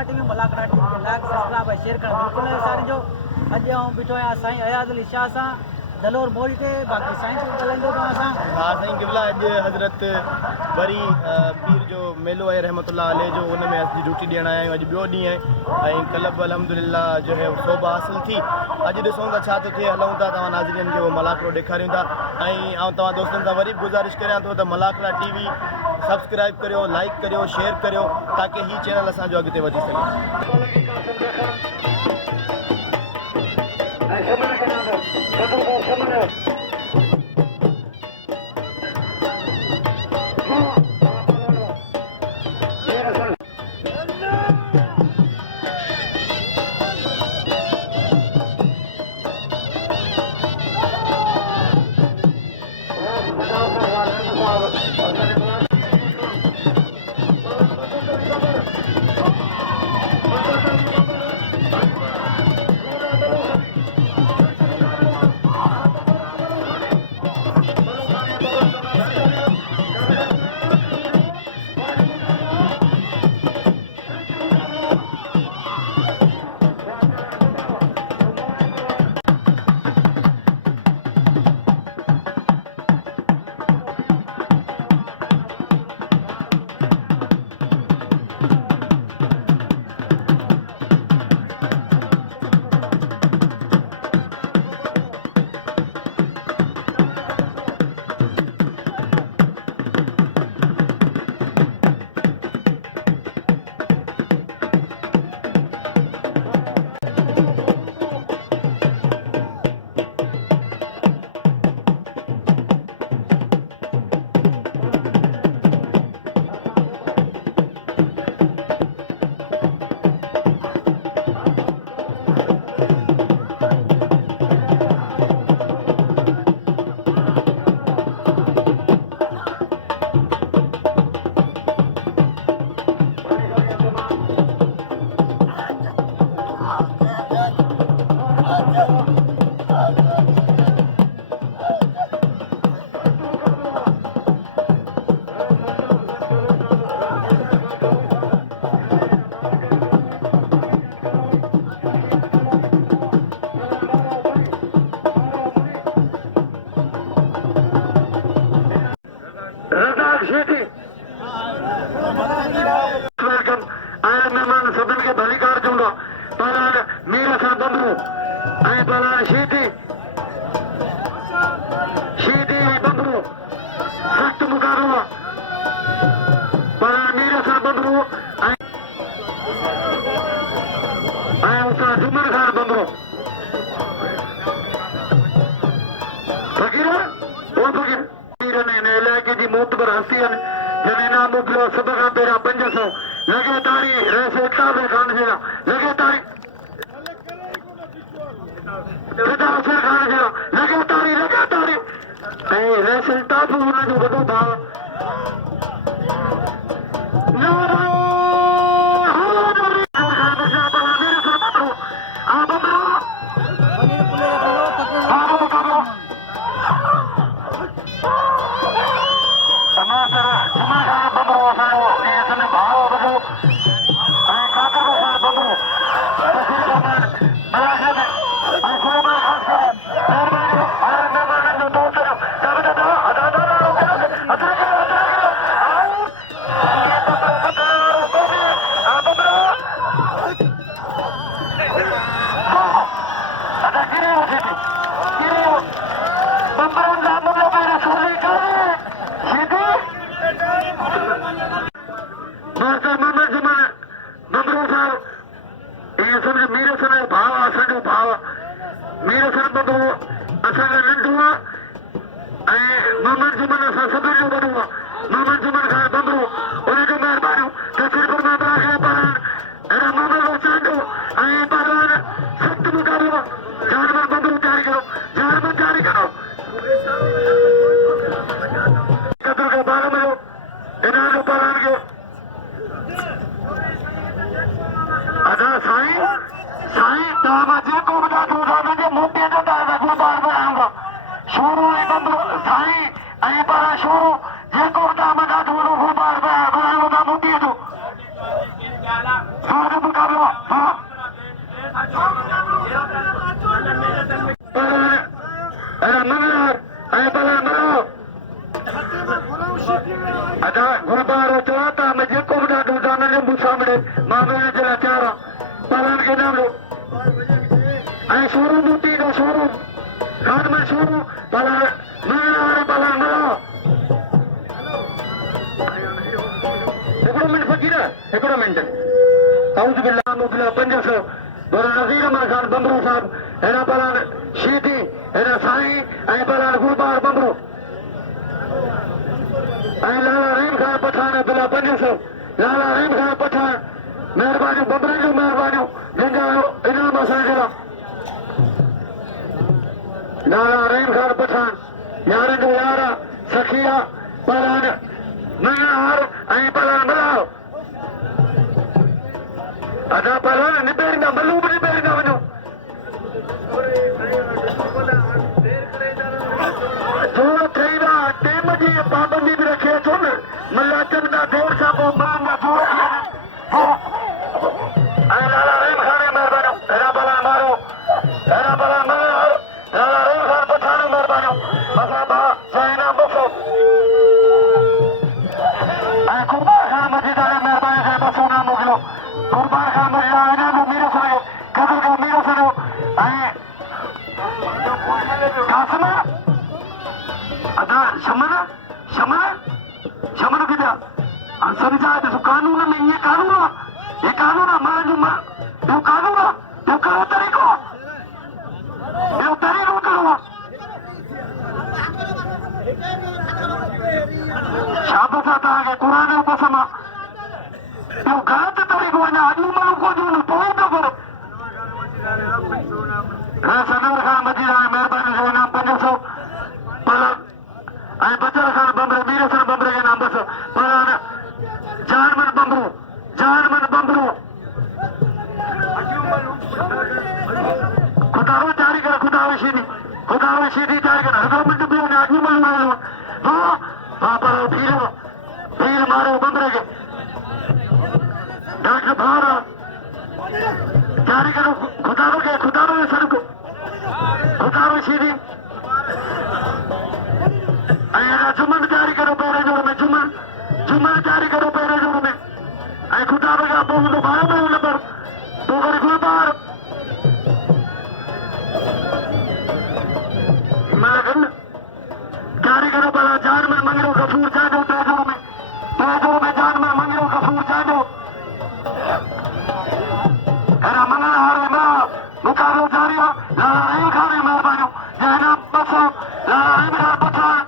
मलाकड़ा TV के like subscribe share कर बिल्कुल सारी जो अज आऊँ बीठो आहियां साईं अयाज़ अली शाह सां दलोर मोड़ के बाक़ी साईं ॻाल्हाईंदो तव्हां सां। हाँ साईं क़िबला अॼु हज़रत वरी पीर जो मेलो आहे रहमतुल्लाह अलैह जो उन में असीं ड्यूटी ॾियण आया आहियूं। अॼु ॿियो ॾींहुं आहे ऐं कल्ह बि अल्हम्दुलिल्लाह जो है सोभा हासिल थी। अॼु ॾिसूं था छा थो थिए, हलूं था तव्हां नाज़रीन खे उहो मलाकड़ो ॾेखारियूं था। ऐं तव्हां दोस्तनि सां वरी बि गुज़ारिश करियां थो त मलाकड़ा टीवी सब्सक्राइब करियो, लाइक करियो, शेयर करियो ताकी हीउ चैनल असांजो अॻिते वधी सघे। Para ada gurbaro celata majeko beda dudana lembu samde mamanya jela cara palan ke namlo ay suru muti do suru khad mein suru palan mana palan mana economy fakira economy auzu billahi mubila panjaso dor nazir amar khan bamru sahab era palan shiti era sai ay palan gurbar bamru लाला रहीम खान पठान बिला पंजो लाला रहीम खान पठान मेहरबानी बबरे जो मेहरबानी गंगा इनाम असांजा लाला रहीम खान पठान यार जो यार सखिया पलान नहार ऐं पलान मिलाओ अदा पलान निबेरंदा मलूब निबेरंदा वञो जो थईदा टेम जी पाबंदी भी रखे थो न मल्ला चंदा देर सां पोइ मांगा जोड़ ऐं लाला रहीम खान महिरबानी हेरा भला मारो हेरा भला मारो लाला रहीम खान पठान महिरबानी असां भा साइना बसो ऐं कुर्बान खान मजीद वारे महिरबानी सां बसो ना मोकिलियो कुर्बान खान मजीद अञा बि मीर सॼो कदर खां मीर सॼो ऐं कासिम अदा शमन शमन शमन किथे समझा ॾिसो कानून में ये कानून आहे मां जो ॿियो कानून आहे ॿियो कहिड़ो तरीक़ो आहे ॿियो तरीक़ो कहिड़ो आहे शाबत आहे तव्हांखे क़ुर जो कसम आहे ॿियो ग़लति तरीक़ो अञा अॼु माण्हू कोन्हे पोइ पियो करे सदर खान मजीद महिरबानी जो इनाम 500 पलक ऐं बचर खान बमरे मीर हसन बमरे के नाम बस पलान जानमन बमरू खुदारो जारी कर खुदारो शीदी जारी कर हज़ार मिनट भी उन्हें आजू मलू आयो हाँ हाँ पर भीड़ मारो बमरे के डॉक्टर भारा जारी करो खुदारो के सर को खुदारो शीदी जुमन जारी करो पहले जोड़ में जुमन जारी करो पहले जोड़ में ऐं खुदा बगा बोल दो भाई में उन पर तो कर गुरबार मगन जारी करो पहला जान में मंगरो गफूर जानो तेजों में जान में मंगरो गफूर जानो एरा मंगल हारे मा मुकाबलो जारिया लाला रहीम खान मेहरबानी जहना बसो लाला रहीम खान पठान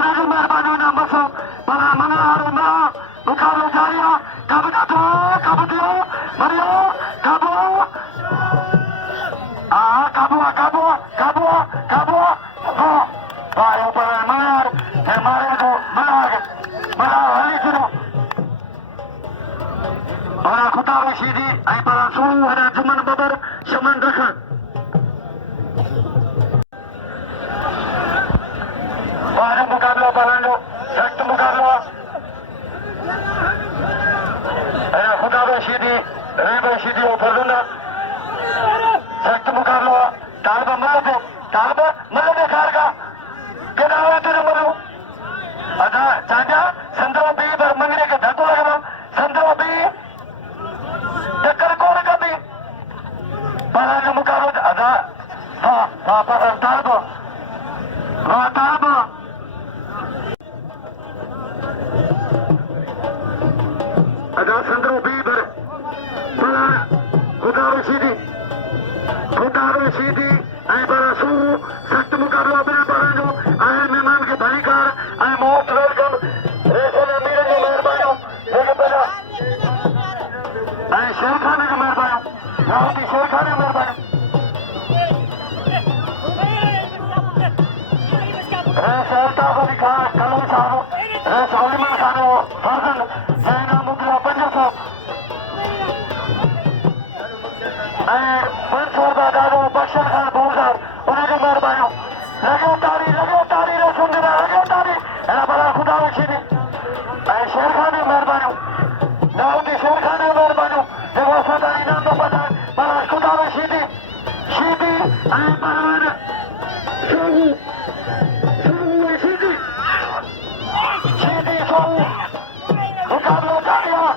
उनकी मेहरबानी नाम बसो पला मंगल हारे मा मुकाबलो जारिया कब दियो मरियो कबो हाँ भाई ऊपर मंगल है मारे को मला हली सुनो और खुदा शीदी ऐं पला सुणू है जुमन बबर शमन रखन मुकाबला पलांडो सख्त मुकाबला खुदा शीदी और फरदुल्ला सख्त मुकाबला तालब मल्ल खारगा केदावा तेरे मलो अदा चाचा संदो बी पर मंगने के धक्को लगा संदो बी टक्कर कौन कभी पलांडो मुकाबला अदा हाँ पर तालब अदा संदरो बीबर पला खुदारो शीदी ऐं बड़ा सूरू सख्त मुकाबला बिना पढ़ण जो आया मेहमान के भलीकार ऐं मोस्ट वेलकम रेसल अमीर जो महिरबानियूं जेके पहिरियों ऐं शेर खाने जो महिरबानियूं रावती शेर खाने जो महिरबानियूं अल्ताफ अली खान कलम साहब सलीमान खान फर्जन जैना मुगला 500 ऐं 500 रुपया दादो बख्शर खान बोलदार उनजो महिरबानियूं लॻो तारी रसूंदरा लॻो तारी अहिड़ा भला खुदा शीदी ऐं शेर खान जूं महिरबानियूं दाऊदी शेर खान जूं महिरबानियूं जेको असां ताईं इनाम थो पहुचाए भला खुदा शीदी शीदी ऐं पहलवान सोहू सोहू ऐं शीदी शीदी सोहू मुकाबला जारी आहे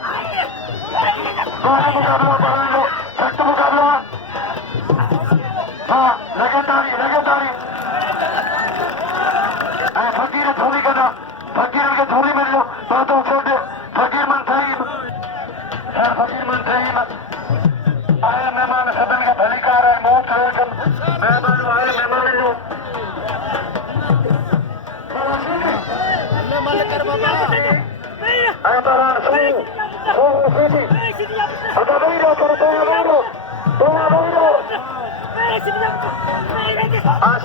बारह मुकाबला पहलवान जो सख्त मुकाबला हाँ लगातारी ऐं फकीर थोड़ी कदा फकीर खे थोड़ी मिलियो पातो छोड़ फकीर मन सहीम सर फकीर मन सहीम आयल मेहमान सदन का भलीकार है मोस्ट वेलकम मेहमान आयल मेहमान जो मल कर बाबा अंतरान सू सीधी अदा वहीरो करो तो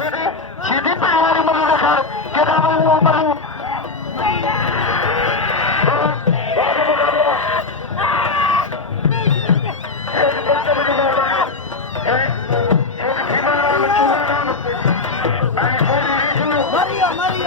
सीधी सीधी पहवारी मलू देखा केदा मलू मलू Mario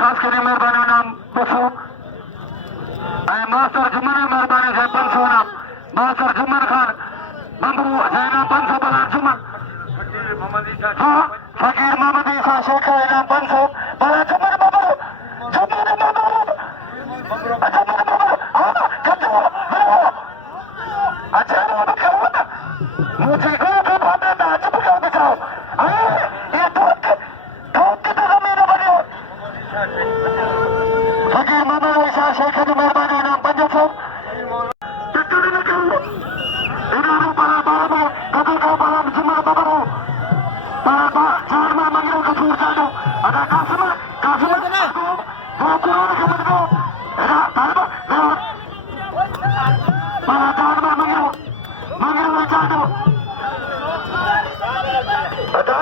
खास करे मेहरबानी नाम बसो मास्टर जुम्मन मेहरबानी से 500 नाम मास्टर जुम्मन खान बंबरू जैना 500 बला जुम्मन हाँ फकीर मोहम्मद ईसा शेख इनाम 500 बला जुम्मन बंबरू हाँ कद्दू अच्छा मुझे को भाटे में चुप कर बिठाओ ये ठोक के तो मेरा बनियो फकीर मोहम्मद ईसा शेख की मेहरबानी इनाम 500 टक्कर में करो इनाम बड़ा बाबा कदू का बड़ा जुम्मन बंबरू बाबा चार में मंगरो का फूल जानो अदा कासिम वो कुरान के मंगरो एरा तालिबा बड़ा चार में मंगरो में जानो अदा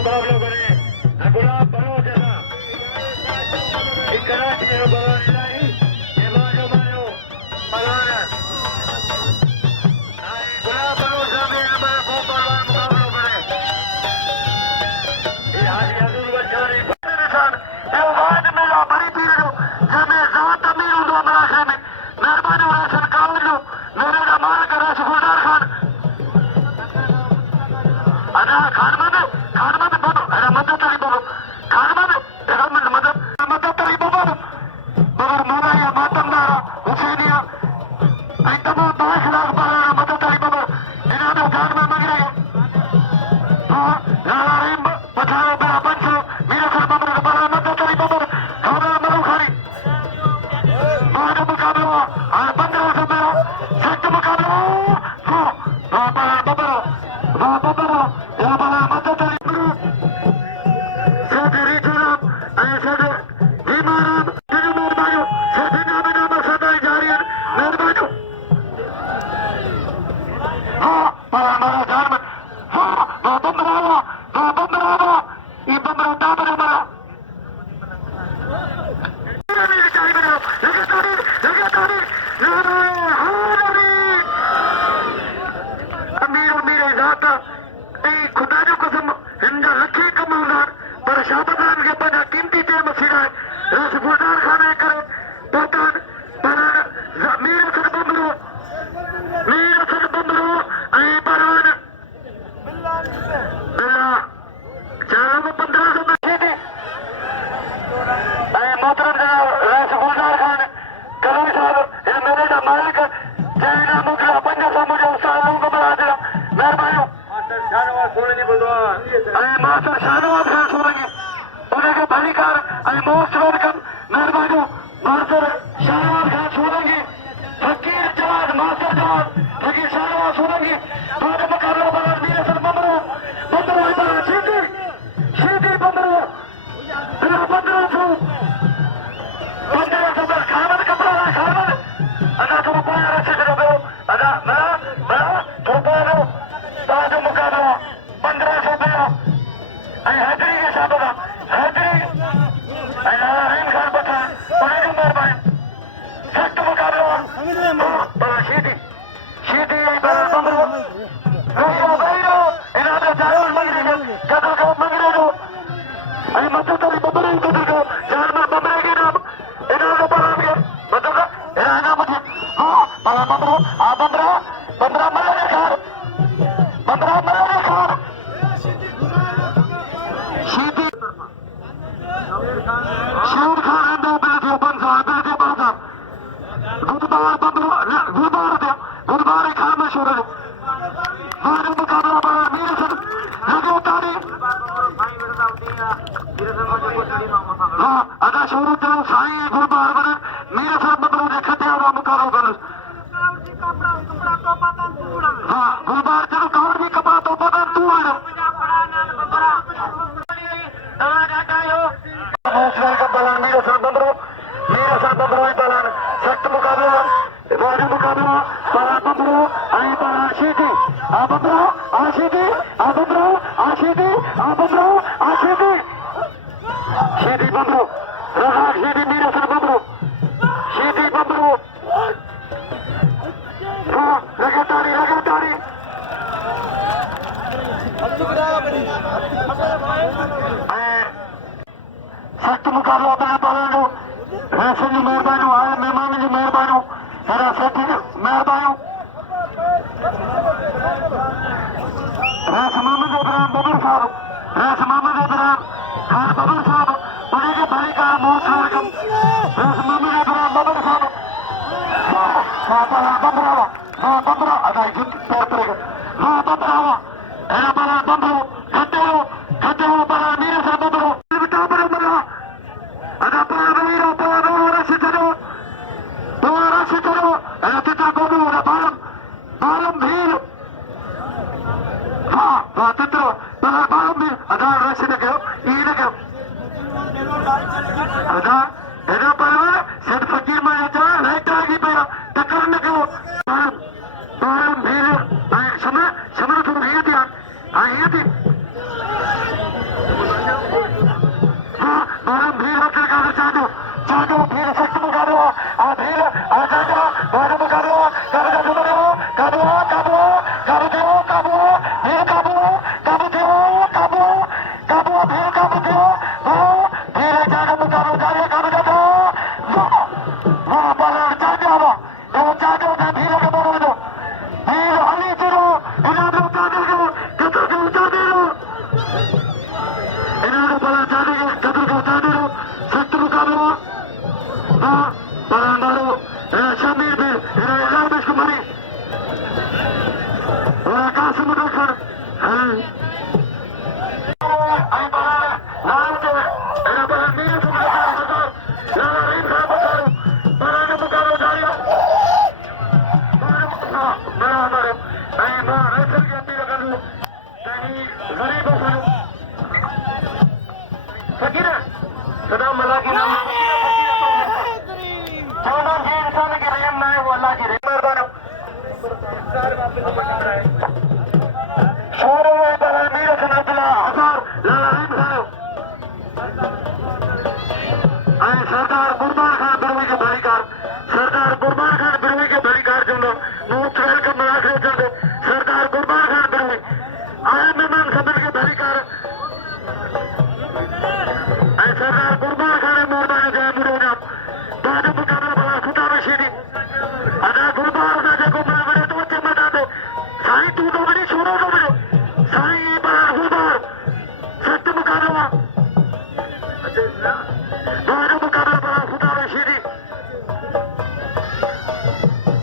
मुकाबलो करे गुलाब बलोच सां कराची जो बलोच इलाही जो मारियो पलान गुलाब बलोच सां बि पहलवान मुकाबलो करे हाजी अब्दुल बचारी वाद मेला बड़ी पीर जो जंहिंमें ज़ात अमीर हूंदो आहे मराठे में महिरबानी रोशन कावल जो मेरे का मालिक रस गुलदार खान अदा खानमद बोलो अरे मदद तरी बोलो खानमद मदद तरी बोलो मगर मोरा या मातमदारा हुसैनिया ऐं तमामु बाइख़लाक बाराना मदद तरी बोलो इन्हां जो जान में मंगी रही हाँ लाला रहीम पछाड़ो बेड़ा पंचो मीर सर बबर के बारा मदद तरी बोलो खाना मरू खानी मुकाबलो हाणे 1500 मेरा सख्त मुकाबलो बबर या बाला मदद तरी सदरी जनाब ऐं सद बीमारान जिन मेहरबानियूं सदना में नाम सदाई जारियन मेहरबानियूं हाँ बाला मारा जान में हाँ बमरावा ये बमरा दाबरा मारा अमीर ज़ात ऐं खुदा जो कसम हिन जा लखे कमाईंदा पर शाबदान खे पंहिंजा क़ीमती टाइम सीड़ाए रस गुलदार खान जे करे पहुतान परान मीर असद बमरो ऐं परान बिल्ला चार 1500 में सीधी ऐं मोहतरम जनाब रस गुलदार खान कलोई साहब हिन मेले जा मालिक जंहिं इनाम मोकिलिया 500 मुंहिंजो उस्ताद लूंग बरा दिला महिरबानियूं ऐं मास्टर शाहनवाज़ खान सोलंगी उनखे भलीकार ऐं मोस्ट वेलकम महिरबानियूं मास्टर शाहनवाज़ खान सोलंगी फकीर जवाद मास्टर जवाद फकीर शाहनवाज़ सोलंगी बाद मुकाबलो बरार मीर असद बमरो सीधी बमरो 1500 खानमद कपड़ा खानमद अदा थोरो पाया रखे छॾियो पियो अदा थोरो पाया तव्हांजो मुकाबलो 1500 पियो ऐं हैदरी जे शाबदा हैदरी ऐं लाला रहीम खान पठान उनजूं महिरबानी सख़्त मुकाबलो पर सीधी ऐं बमरो इन्हां जो जान मंगरे जो ऐं मदद तरी बमरे जो कदुर कयो जान में बमरे खे नाम इन्हां जो पाण खे मदद इनाम थे हाँ पाण बमरो बमरा मल ॾेखार सीधी शहीद खान रहंदो बिल थियो 500 बिल थियो 500 गुदबार बमरो गुदबार खान मशहूर जो हाणे मुकाबला बार मीर असद लॻो तारी हाँ अदा शुरू थियो साईं गुलबार बने मीर असद बमरो जे खटे वारो मुकाबलो कनि हाँ गुलबार चलो कवर भी कपड़ा तो बदन तू आयो मीर असद बमरो ऐं पलान सख़्त मुकाबलो वारो मुकाबलो पला बमरो ऐं पला सीधी आ बमरो आ सीधी बमरो रहा सीधी मीर असद बमरो सीधी बमरो हाँ लगातारी सख़्त मुकाबलो ॿिनि ॿारनि जो रैसन जी महिरबानियूं आयल महिमान जी महिरबानियूं हेॾा सेठ महिरबानियूं रैस मोहम्मद इब्राहिम बबर साहब खान बबर साहब उनखे भलीकार मोस्ट वेलकम रैस मोहम्मद इब्राहिम बबर साहब बमरा अदाई पैर पड़ेगा हाँ बमरावा हेॾा बाला बमरो खटे हो बाला मीर असद बमरो अदा पाण रस छॾियो ऐं तिता गोबो बालम भील हाँ तितरो बालम भील अदा रस न कयो ईअं न कयो अदा हेॾो पहलवान सेठ फकीर मां अचा लाइट लॻी पई आहे टकर न कयो बालम भील ऐं शमन थोरो हीअं थी आहे हीअं थी कब दिया वो धीरे जाकर मुकाबला जारी कब देता वो बालर चाहते हो वो चाहते हो धीरे के बोलो दो धीरे हली चलो इन्होंने चाहते हो कतर के चाहते हो इन्होंने बालर चाहते हो कतर के चाहते हो सख्त मुकाबला हाँ बालर मारो शमीर भी इन्होंने रामेश कुमारी और आकाश मुदखर हाँ सरदार गुरबान खान बिरवी के भाईकार सरदार गुरबान खान बिरवी के भाईकार जो लोग नोट वेलकम मराठ चलते सरदार गुरबान खान बिरवी आए मेहमान सदन के भाईकार सरदार गुरबान खान मेहरबानी जय मुरोना बाद मुकाबला बड़ा खुदा रशीदी अदा गुरबान का देखो मैं बड़े तो बच्चे मत आते साईं तू तो बड़ी छोड़ो तो बड़े साईं ये बड़ा गुरबान सत्य मुकाबला बाद मुकाबला बड़ा खुदा रशीदी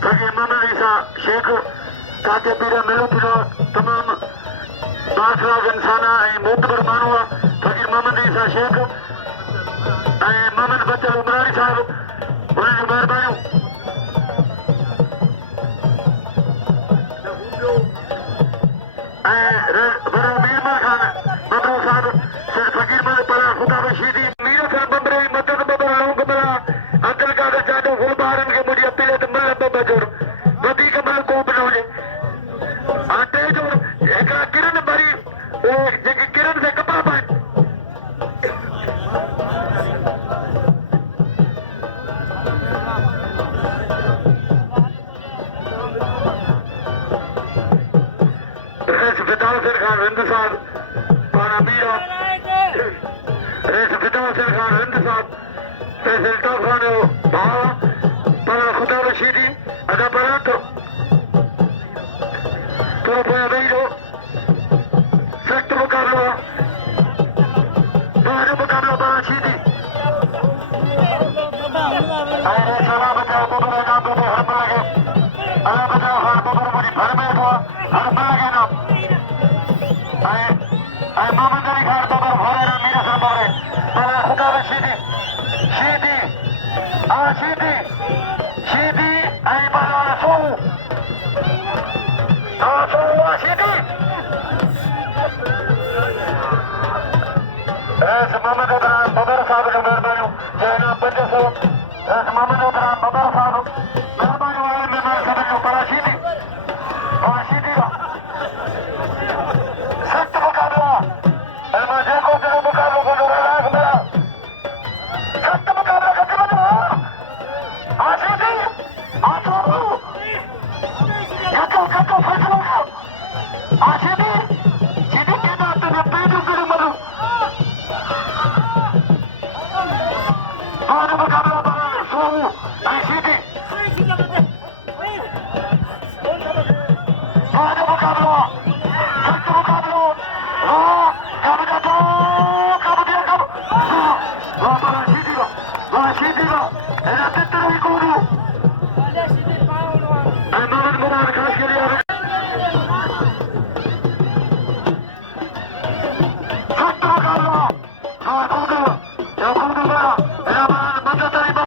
फकीर मोहम्मद ईसा शेख काते पीरा मिलो पिलो तमाम बाखराज इंसाना मोतबर मानवा फकीर मोहम्मद ईसा शेख मोहम्मद बच्चल उमरानी साहब उन्हें मेहरबानी बड़ा मीरमल खान बबरू साहब सर फकीर मल पला खुदा रशीदी मीर सर बबरे मदद बबर लोग बला अब्दुल कादर जादव गुलबारन के मुझे अपील है मल बबजोर वदी कमल को बनाओ आटे जो एक किरण भरी वो जेके किरण से कपड़ा पाए फिदाउल खान हिंद साहब पाना मीरा रेस फिदाउल खान हिंद साहब फैसल खान भाव पाना खुदा रशीदी अदा बना तो पोया भाई जो सख्त मुकाबला बाद मुकाबला बड़ा शीदी अरे चला बचाओ बबरा नाम पे हर लगे अल्लाह बचाओ हर बबर मुझे भर में हुआ हर लगे ना मोहम्मद अली खान बबर भरे ना मीरा सर बरे पला खुदा रशीदी शीदी शीदी शीदी आई बला सो शीदी रेस मोहम्मद इब्राहिम बबर साहब ने मेहरबानी जैना 500 रेस मोहम्मद इब्राहिम बबर साहब मेहरबानी वाले मेहमान सदन जो पला शीदी का सख्त मुकाबला अलमाजे को जो मुकाबला को जो राग मेरा सख्त मुकाबला करके बनो आशीदी आसो कतो फैसला का आशीदी सीधी के नाते ने पेड़ गुरु मरु बाद मुकाबला बना सो आशीदी बाद मुकाबला